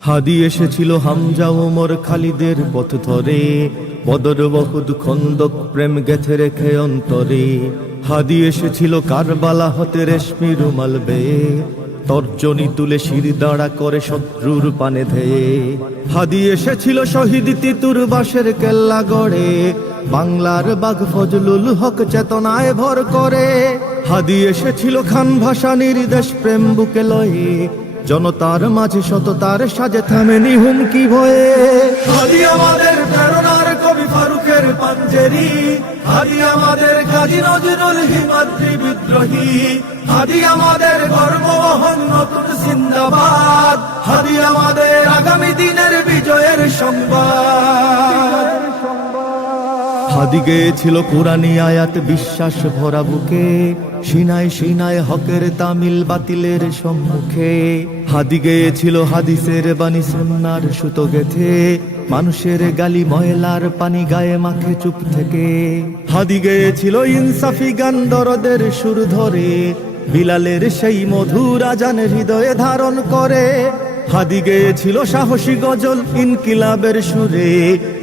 হাদি এসেছিল হামজা ওমর খালিদের পথ ধরে, বদর উহুদ খন্দক প্রেম গেথে রেখে অন্তরে। হাদি এসেছিল কারবালা হতে রেশমি রুমাল বেয়ে, তর্জনী তুলে শির দাঁড়া করে শত্রুর পানে ধেয়ে। হাদি এসেছিল শহীদ তিতুর বাসের কেল্লা গড়ে, বাংলার বাঘ ফজলুল হক চেতনায় ভর করে। হাদি এসেছিল খান ভাসানীর দেশ প্রেম বুকে লয়ে, জনতার মাঝে সততার সাজে থামেনি হুমকি ভয়ে। হাদি আমাদের প্রেরণার কবি ফারুকের পাঞ্জেরি, হাদি আমাদের কাজী নজরুল হিমাদ্রি বিদ্রোহী, হাদি আমাদের গর্ববহন নতুন জিন্দাবাদ, হাদি আমাদের আগামী দিনের বিজয়ের সংবাদ। হাদি গেয়েছিল কুরআনী আয়াত বিশ্বাস ভরা বুকে, সিনায় সিনায় হকের তামিল বাতিলের সম্মুখে। হাদি গেয়েছিল হাদিসের বাণী সুন্নাহর সুতো গেথে, মানুষের গালি ময়লার পানি গায়ে মাখে চুপ থেকে। হাদি গেয়েছিল ইনসাফি গান দরদের সুর ধরে, বিলালের সেই মধুর আজান হৃদয়ে ধারণ করে। হাদি গেয়েছিল সাহসী গজল ইনকিলাবের সুরে,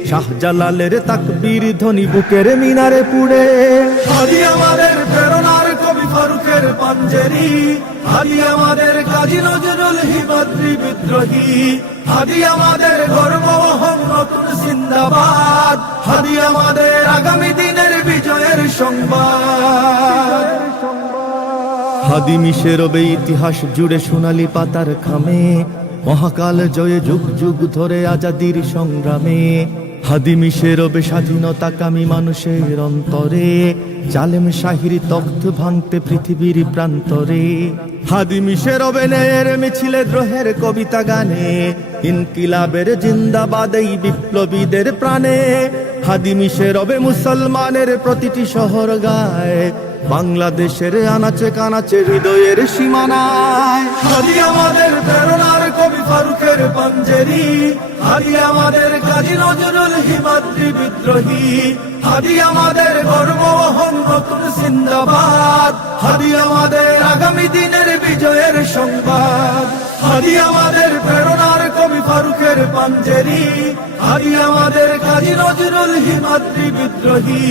শাহজালালের তাকবীর ধ্বনি বুকের মিনারে পুড়ে। হাদি আমাদের প্রেরণার কবি ফারুকের পাঞ্জেরি, হাদি আমাদের কাজী নজরুল হিমাদ্রি বিদ্রোহী, হাদি আমাদের গর্ববহন নতুন জিন্দাবাদ, হাদি আমাদের আগামী দিনের বিজয়ের সংবাদ। হাদি মিশে রবে ইতিহাস জুড়ে সোনালি পাতার খামে, মহাকাল জয়ে যুগ যুগ ধরে আজাদির সংগ্রামে। হাদি মিশে রবে স্বাধীনতা কামী মানুষের অন্তরে, জালেম শাহির তখ্ত ভাঙতে পৃথিবীর প্রান্তরে। হাদি মিশে রবে ন্যায়ের মিছিলে দ্রোহের কবিতা গানে, ইনকিলাবের জিন্দাবাদ এই বিপ্লবীদের প্রাণে। হাদি মিশে রবে মুসলমানের প্রতিটি শহর গায়, বাংলাদেশের আনাচে কানাচে হৃদয়ের সীমানায়। হাদি আমাদের প্রেরণার কবি ফারুকের পাঞ্জেরি, হাদি আমাদের কাজী নজরুল হিমাদ্রি বিদ্রোহী, হাদি আমাদের গর্ববহন নতুন জিন্দাবাদ, হাদি আমাদের আগামী দিনের বিজয়ের সংবাদ। হাদি আমাদের প্রেরণার কবি ফারুকের পাঞ্জেরি, হাদি আমাদের কাজী নজরুল হিমাদ্রি বিদ্রোহী,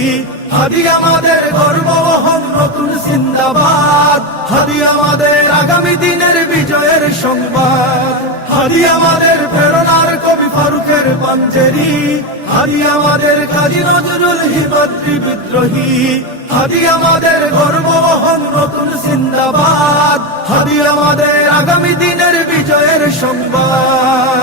হাদি আমাদের গর্ববহন নতুন জিন্দাবাদ, হাদি আমাদের আগামী দিনের বিজয়ের সংবাদ। হাদি আমাদের প্রেরণার কবি ফারুকের পাঞ্জেরি, হাদি আমাদের কাজী নজরুল হিমাদ্রি বিদ্রোহী, হাদি আমাদের গর্ববহন নতুন জিন্দাবাদ, হাদি আমাদের আগামী দিনের বিজয়ের সংবাদ।